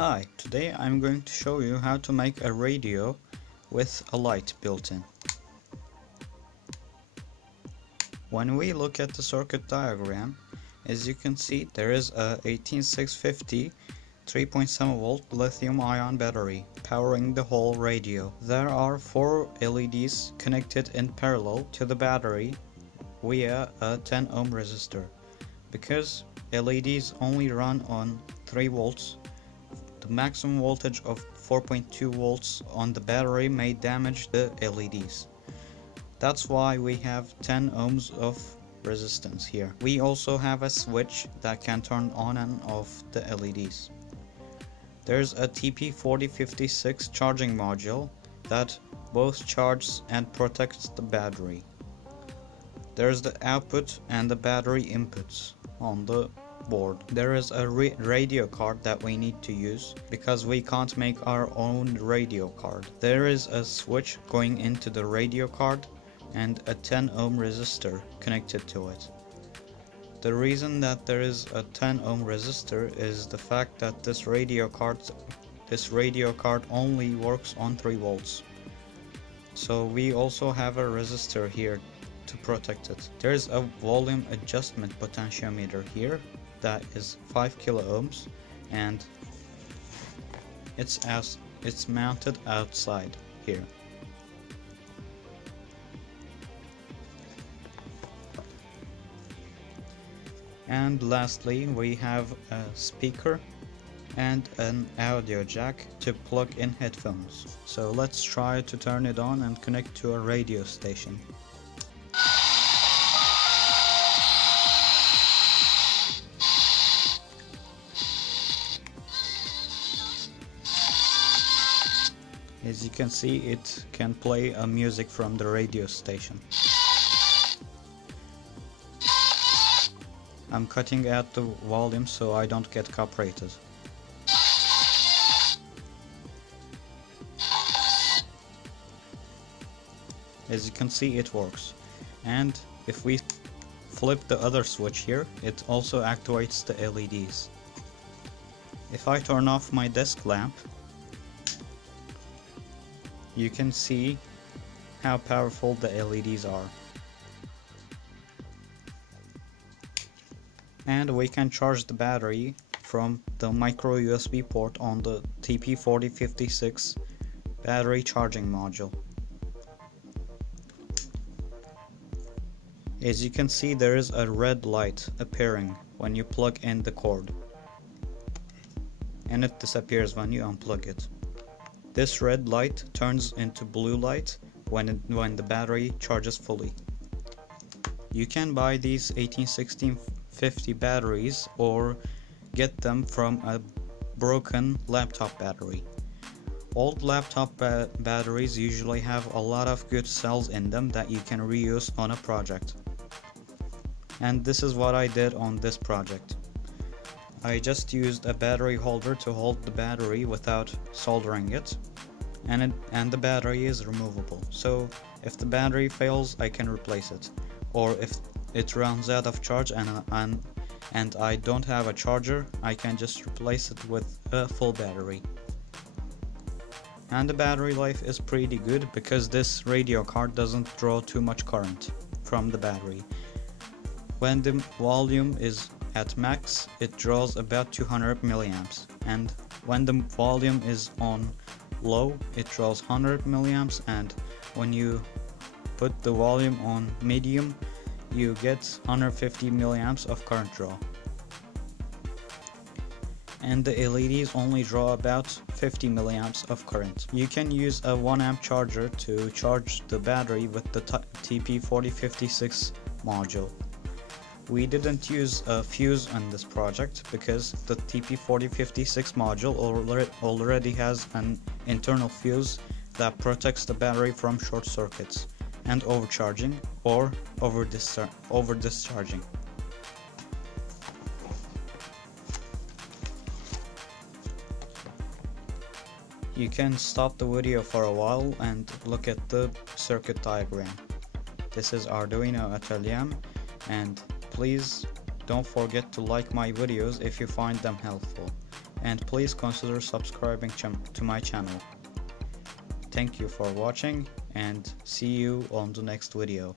Hi, today I'm going to show you how to make a radio with a light built in. When we look at the circuit diagram, as you can see, there is a 18650 3.7 volt lithium ion battery powering the whole radio. There are 4 LEDs connected in parallel to the battery via a 10 ohm resistor. Because LEDs only run on 3 volts, the maximum voltage of 4.2 volts on the battery may damage the LEDs. That's why we have 10 ohms of resistance here. We also have a switch that can turn on and off the LEDs. There's a TP4056 charging module that both charges and protects the battery. There's the output and the battery inputs on the board. There is a radio card that we need to use because we can't make our own radio card. There is a switch going into the radio card and a 10 ohm resistor connected to it. The reason that there is a 10 ohm resistor is the fact that this radio card only works on 3 volts. So we also have a resistor here to protect it. There's a volume adjustment potentiometer here that is 5 kilo ohms, and it's mounted outside here. And lastly, we have a speaker and an audio jack to plug in headphones. So let's try to turn it on and connect to a radio station. As you can see, it can play a music from the radio station. I'm cutting out the volume so I don't get copyrighted. As you can see, it works. And if we flip the other switch here, it also activates the LEDs. If I turn off my desk lamp, you can see how powerful the LEDs are. And we can charge the battery from the micro USB port on the TP4056 battery charging module. As you can see, there is a red light appearing when you plug in the cord, and it disappears when you unplug it. This red light turns into blue light when the battery charges fully. You can buy these 18650 batteries or get them from a broken laptop battery. Old laptop batteries usually have a lot of good cells in them that you can reuse on a project. And this is what I did on this project. I just used a battery holder to hold the battery without soldering it, and the battery is removable. So if the battery fails, I can replace it. Or if it runs out of charge and I don't have a charger, I can just replace it with a full battery. And the battery life is pretty good because this radio card doesn't draw too much current from the battery. When the volume is at max, it draws about 200 milliamps, and when the volume is on low, it draws 100 milliamps, and when you put the volume on medium, you get 150 milliamps of current draw. And the LEDs only draw about 50 milliamps of current. You can use a 1 amp charger to charge the battery with the TP4056 module. We didn't use a fuse on this project because the TP4056 module already has an internal fuse that protects the battery from short circuits and overcharging or over discharging. You can stop the video for a while and look at the circuit diagram. This is Arduino Atölyem, and please don't forget to like my videos if you find them helpful. and please consider subscribing to my channel. Thank you for watching and see you on the next video.